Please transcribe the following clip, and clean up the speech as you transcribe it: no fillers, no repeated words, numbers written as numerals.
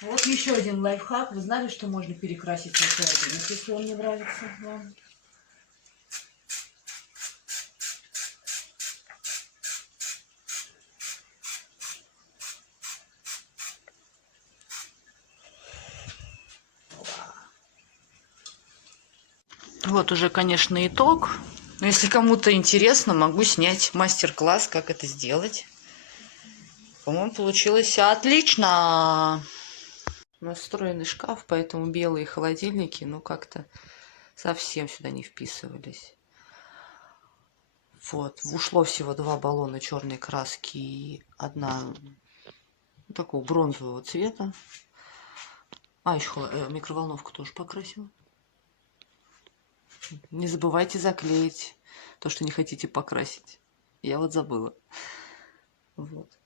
Вот еще один лайфхак. Вы знали, что можно перекрасить свой холодильник, если он не нравится вам? Вот уже, конечно, итог. Но если кому-то интересно, могу снять мастер-класс, как это сделать. По-моему, получилось отлично. У нас встроенный шкаф, поэтому белые холодильники, ну, как-то совсем сюда не вписывались. Вот. Ушло всего 2 баллона черной краски и одна такого бронзового цвета. А, еще микроволновку тоже покрасила. Не забывайте заклеить то, что не хотите покрасить. Я вот забыла. Вот.